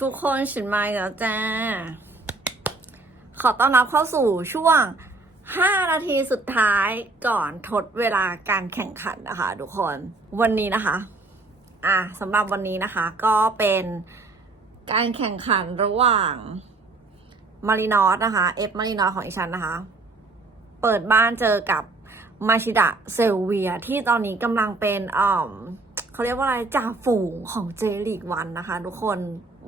ทุกคนฉันมาอีกแล้วจ้า ขอต้อนรับเข้าสู่ช่วง 5 นาทีสุดท้ายก่อนทดเวลาการแข่งขันนะคะ ทุกคนวันนี้นะคะ อะสำหรับวันนี้นะคะ ก็เป็นการแข่งขันระหว่างมารินอสนะคะเอฟมารินอสของอีฉันนะคะ เปิดบ้านเจอกับมาชิดะเซลเวียที่ตอนนี้กำลังเป็นอ่อมเขาเรียกว่าอะไรจ่าฝูงของเจลีกวันนะคะ ทุกคน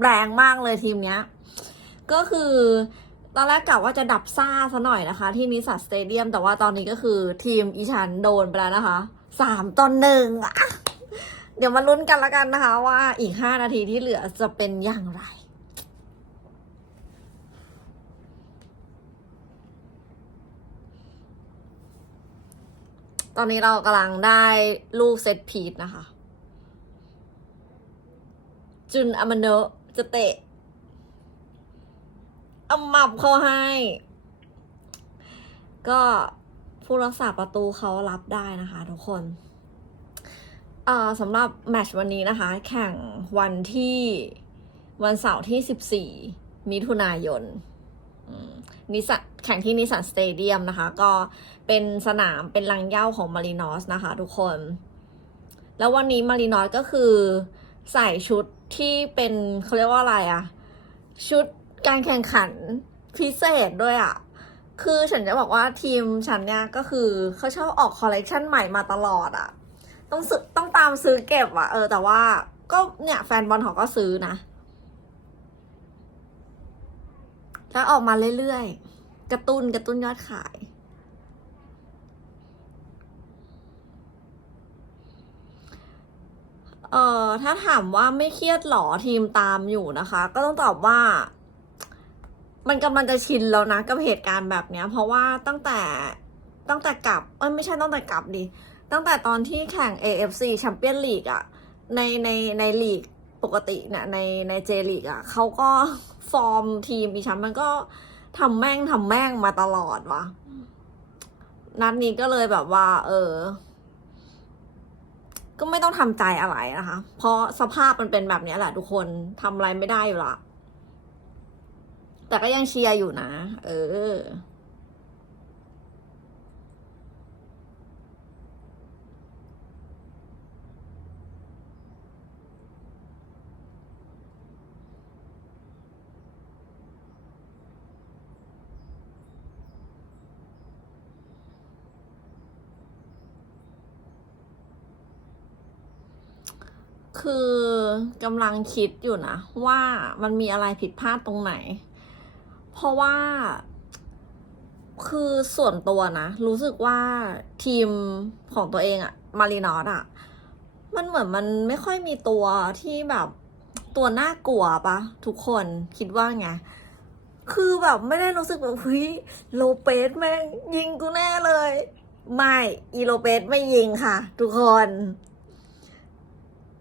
แรงมากเลยทีมเนี้ย ก็คือ ตอนแรกกะว่าจะดับซ่าซะหน่อยนะคะ ที่นิสสัตสเตเดียม แต่ว่าตอนนี้ก็คือทีมอีชันโดนไปแล้วนะคะสามต่อหนึ่งเดี๋ยวมาลุ้นกันละกันนะคะ ว่าอีกห้านาทีที่เหลือจะเป็นอย่างไรตอนนี้เรากำลังได้ลูกเซตพีทนะคะ จุนอามาโนะ จะเตะเอาหมับเขาให้ ก็ผู้รักษาประตูเขารับได้นะคะทุกคนสำหรับแมตช์วันนี้นะคะ แข่งวันที่วันเสาร์ที่ 14 มิถุนายนนิสันแข่งที่นิสสันสเตเดียมนะคะ ก็เป็นสนามเป็นลังเย้าของมารินอสนะคะทุกคน แล้ววันนี้มารินอสก็คือ ใส่ชุดที่เป็นเขาเรียกว่าอะไรอะชุดการแข่งขันพิเศษด้วยอะคือฉันจะบอกว่าทีมฉันเนี่ยก็คือเขาชอบออกคอลเลกชันใหม่มาตลอดอะต้องซื้อต้องตามซื้อเก็บอะเออแต่ว่าก็เนี่ยแฟนบอลเขาก็ซื้อนะแล้วออกมาเรื่อยๆ กระตุ้นกระตุ้นยอดขาย เอ่อถ้าถามว่าไม่เครียดหรอทีมตามอยู่นะคะ ก็ต้องตอบว่า มันกำลังจะชินแล้วนะกับเหตุการณ์แบบเนี้ย เพราะว่าตั้งแต่ตั้งแต่กลับเอ้ยไม่ใช่ตั้งแต่กลับดิตั้งแต่ตอนที่แข่ง AFC แชมเปี้ยนลีกอะในในในลีกปกติเนี่ยในในเจลีกอะเขาก็ฟอร์มทีมอีชั้นมันก็ทำแม่งทำแม่งมาตลอดวะนัดนี้ก็เลยแบบว่า เออ ก็ไม่ต้องทำใจอะไรนะคะ เพราะสภาพมันเป็นแบบนี้แหละ ทุกคนทำอะไรไม่ได้อยู่ละแต่ก็ยังเชียร์อยู่นะ เออ คือกำลังคิดอยู่นะ ว่ามันมีอะไรผิดพลาดตรงไหน เพราะว่า คือส่วนตัวนะ รู้สึกว่าทีมของตัวเองอะมารีนอสอะมันเหมือนมันไม่ค่อยมีตัวที่แบบตัวน่ากลัวปะทุกคนคิดว่าไงคือแบบไม่ได้รู้สึกแบบเฮ้ยโลเปสแม่งยิงกูแน่เลย ไม่อีโลเปสไม่ยิงค่ะ ทุกคน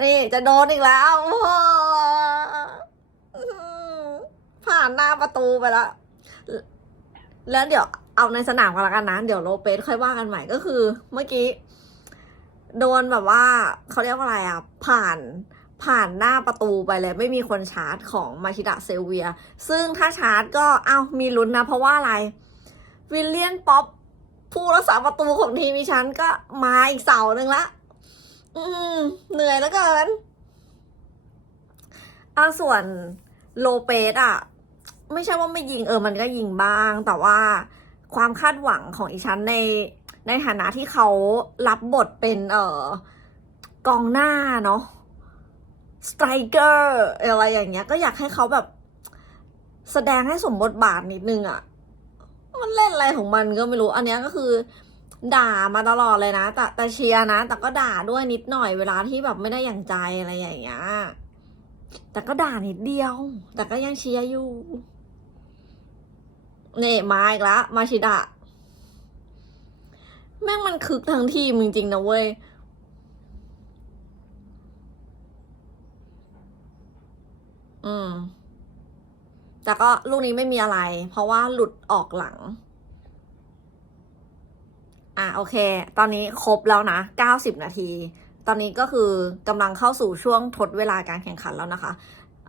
นี่จะโดนอีกแล้วผ่านหน้าประตูไปแล้วแล้วเดี๋ยวเอาในสนามกันละกันนะ เดี๋ยวโลเปสค่อยว่ากันใหม่ก็คือ เมื่อกี้ โดนแบบว่าเขาเรียกว่าอะไรอะ ผ่านผ่านหน้าประตูไปเลย ไม่มีคนชาร์จของมาชิดะเซลเวีย ซึ่งถ้าชาร์จก็เอ้ามีลุ้นนะ เพราะว่าอะไร วิลเลียนป๊อปผู้รักษาประตูของทีมดิฉันก็มาอีกเสาหนึ่งละ อืมเหนื่อยแล้วกินอาส่วนโลเปสอะไม่ใช่ว่าไม่ยิงเออ มันก็ยิงบ้าง แต่ว่าความคาดหวังของอีชั้นในในฐานะที่เขารับบทเป็นเออกองหน้าเนาะสไตรเกอร์อะไรอย่างเงี้ย ก็อยากให้เขาแบบ แสดงให้สมบทบาทนิดนึงอะ่ะ มันเล่นอะไรของมันก็ไม่รู้ อันนี้ก็คือ ด่ามาตลอดเลยนะแต่แต่เชียร์นะ แต่ก็ด่าด้วยนิดหน่อยเวลาที่แบบไม่ได้อย่างใจอะไรอย่างเงี้ยแต่ก็ด่านิดเดียว แต่ก็ยังเชียร์อยู่เนี่ยมาอีกล้วมาชิดะแม่งมันคึกทั้งทีมจริงๆนะเว้ยอืม แต่ก็ลูกนี้ไม่มีอะไร เพราะว่าหลุดออกหลัง อะโอเค ตอนนี้ครบแล้วนะ 90 นาที ตอนนี้ก็คือกำลังเข้าสู่ช่วงทดเวลาการแข่งขันแล้วนะคะ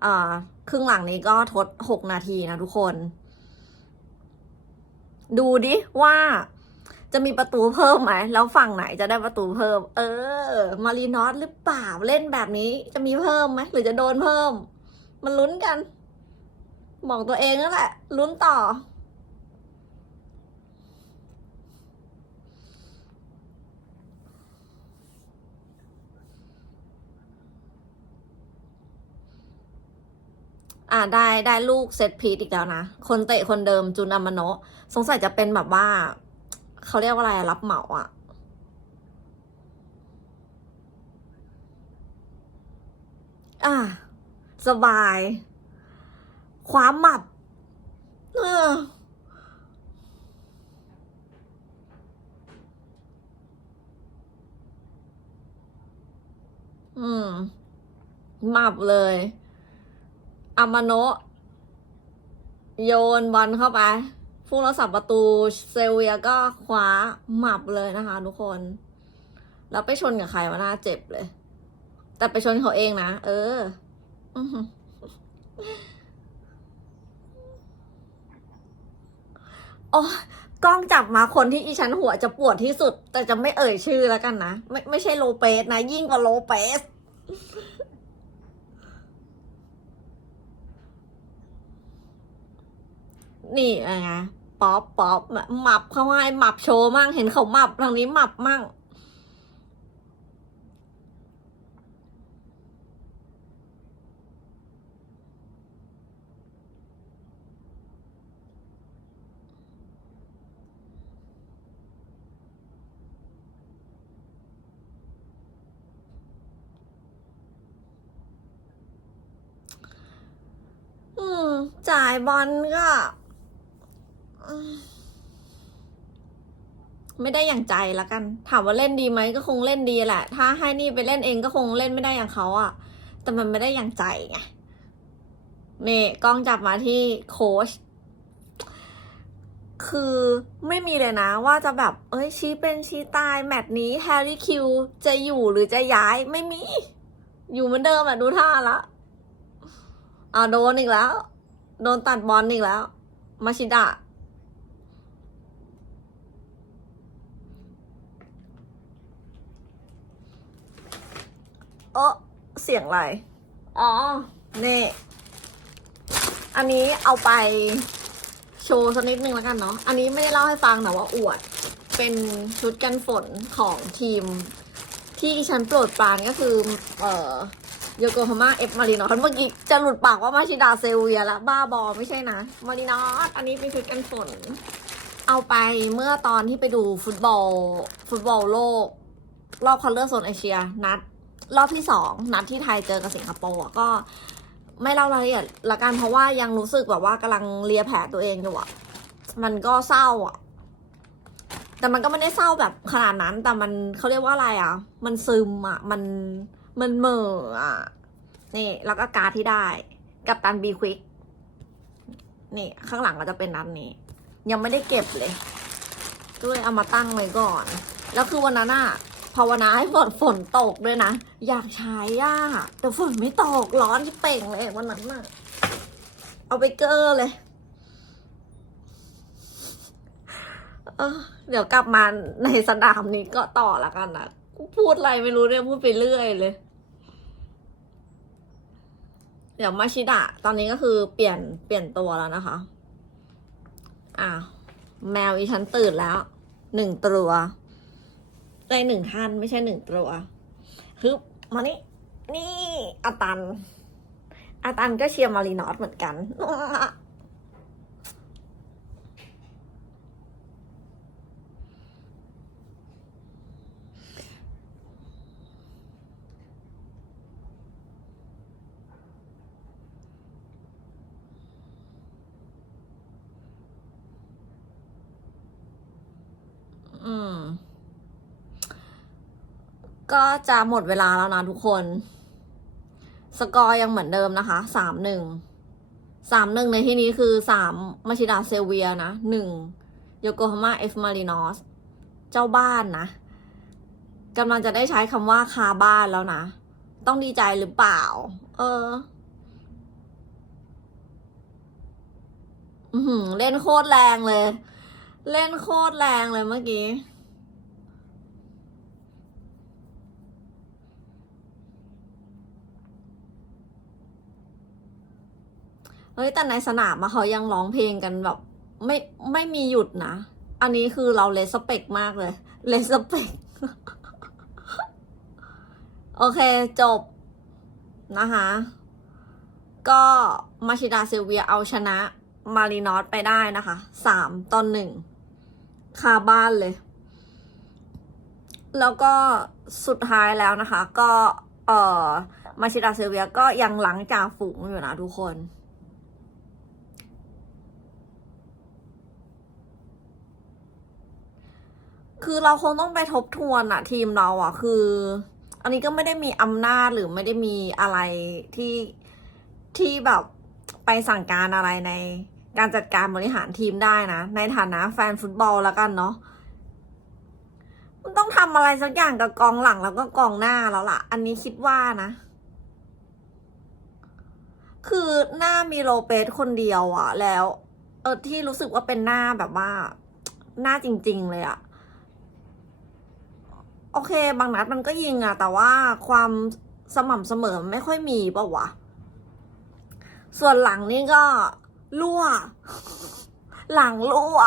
อ่าครึ่งหลังนี้ก็ทดหกนาทีนะทุกคน ดูดิว่าจะมีประตูเพิ่มไหม แล้วฝั่งไหนจะได้ประตูเพิ่ม เออ มารีนอสหรือเปล่า เล่นแบบนี้จะมีเพิ่มไหม หรือจะโดนเพิ่ม มันลุ้นกัน บอกตัวเองนั่นแหละ ลุ้นต่อ อ่าได้ได้ลูกเซตพีทอีกแล้วนะ คนเตะคนเดิมจุนอามโนะสงสัยจะเป็นแบบว่า เขาเรียกว่าอะไรรับเหมาอะอ่าสบาย ความหมับเอออืมหมับเลย อามาโนะโยนบอลเข้าไปผู้รักษาประตูเซลเวียก็คว้าหมับเลยนะคะทุกคน แล้วไปชนกับใครวะน่าเจ็บเลย แต่ไปชนเขาเองนะ เอออื้อหือโอ้กล้องจับมาคนที่อีฉันหัวจะปวดที่สุด แต่จะไม่เอ่ยชื่อแล้วกันนะ ไม่ไม่ใช่โลเปสนะ ยิ่งกว่าโลเปส นี่อะไงป๊อปป๊อปหมับเขาให้หมับโชว์มั่งเห็นเขาหมับทางนี้หมับมั่งจ่ายบอลก็ ไม่ได้อย่างใจละกัน ถามว่าเล่นดีไหมก็คงเล่นดีแหละ ถ้าให้นี่ไปเล่นเองก็คงเล่นไม่ได้อย่างเขาอะแต่มันไม่ได้อย่างใจไงนี่กล้องจับมาที่โค้ชคือไม่มีเลยนะว่าจะแบบ เอ้ยชี้เป็นชี้ตาย แมตช์นี้แฮร์รี่คิวจะอยู่หรือจะย้ายไม่มี อยู่เหมือนเดิมอะดูท่าละอ่าโดนอีกแล้ว โดนตัดบอลอีกแล้ว มาชิดะ เออเสียงอะไร อ๋อ นี่ อันนี้เอาไปโชว์สักนิดนึงแล้วกันเนาะ อันนี้ไม่ได้เล่าให้ฟังแต่ว่าอวด เป็นชุดกันฝนของทีม ที่ฉันโปรดปรานก็คือ เอ่อโยโกฮาม่าเอฟมารินอสเมื่อกี้จะหลุดปากว่ามาชิดาเซลเวียละบ้าบอไม่ใช่นะ มารินอสอันนี้เป็นชุดกันฝน เอาไปเมื่อตอนที่ไปดูฟุตบอล ฟุตบอลโลก รอบคัดเลือกโซนเอเชียนัด รอบที่สองนัดที่ไทยเจอกับสิงคโปร์ก็ไม่เล่ารายละเอียดละกันเพราะว่ายังรู้สึกแบบว่ากำลังเลียแผลตัวเองอยู่อะมันก็เศร้าอะแต่มันก็ไม่ได้เศร้าแบบขนาดนั้น แต่มันเขาเรียกว่าอะไรอะมันซึมอะมันมันเหม่ออะนี่ แล้วก็การที่ได้กับตันบีควิกนี่ ข้างหลังก็จะเป็นนัดนี้ ยังไม่ได้เก็บเลยก็เลยเอามาตั้งไว้ก่อน แล้วคือวันนั้นอะ ภาวนาให้ฝนฝนตกด้วยนะ อยากใช้ย่าแต่ฝนไม่ตกร้อนที่เป่งเลยวันนั้นน่ะเอาไปเกอร์เลยเเดี๋ยวกลับมาในสนามนี้ก็ต่อละกันนะพูดอะไรไม่รู้เนี่ยพูดไปเรื่อยเลย เดี๋ยวมาชิดะ ตอนนี้ก็คือเปลี่ยนเปลี่ยนตัวแล้วนะคะ อ่า แมวอีฉันตื่นแล้วหนึ่งตัว ได้หนึ่งท่านไม่ใช่หนึ่งตัวฮึบมานี่ นี่อาตันอาตันก็เชียร์มารีนอสเหมือนกัน ก็จะหมดเวลาแล้วนะทุกคน สกอร์ยังเหมือนเดิมนะคะ สามหนึ่ง สามหนึ่งในที่นี้คือสามมาชิดาเซเวียนะ หนึ่งโยโกฮาม่าเอฟมารินอส เจ้าบ้านนะกำลังจะได้ใช้คำว่าคาบ้านแล้วนะ ต้องดีใจหรือเปล่า เออเล่นโคตรแรงเลย เล่นโคตรแรงเลยเมื่อกี้ เฮ้ยแต่ในสนามอะเขายังร้องเพลงกันแบบ ไม่ไม่มีหยุดนะ อันนี้คือเราเลสเปกมากเลย เลสเปกโอเคจบนะคะ ก็มาชิดาเซเวียเอาชนะมารีนอสไปได้นะคะสามตอนหนึ่งคาบ้านเลย แล้วก็สุดท้ายแล้วนะคะ ก็เอ่อมาชิดาเซเวียก็ยังหลังจ่าฝูงอยู่นะทุกคน คือเราคงต้องไปทบทวนอะทีมเราอะคือ อันนี้ก็ไม่ได้มีอำนาจหรือไม่ได้มีอะไรที่ที่แบบไปสั่งการอะไรในการจัดการบริหารทีมได้นะ ในฐานะแฟนฟุตบอลแล้วกันเนาะมันต้องทำอะไรสักอย่างกับกองหลังแล้วก็กองหน้าแล้วล่ะ อันนี้คิดว่านะ คือหน้ามีโลเปสคนเดียวอะแล้ว เออที่รู้สึกว่าเป็นหน้าแบบว่า หน้าจริง ๆ เลยอะ โอเค บางนัดมันก็ยิงอะแต่ว่าความสม่ำเสมอไม่ค่อยมีป่าวะ ส่วนหลังนี่ก็รั่ว หลังรั่ว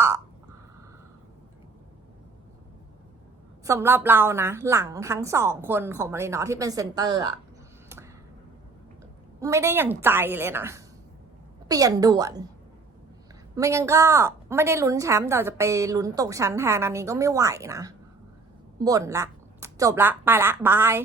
สำหรับเรานะ หลังทั้งสองคนของมารินอที่เป็นเซนเตอร์อะไม่ได้อย่างใจเลยนะ เปลี่ยนด่วน ไม่งั้นก็ไม่ได้ลุ้นแชมป์แต่จะไปลุ้นตกชั้นแทนอันนี้ก็ไม่ไหวนะบ่นละ จบละ ไปละ บาย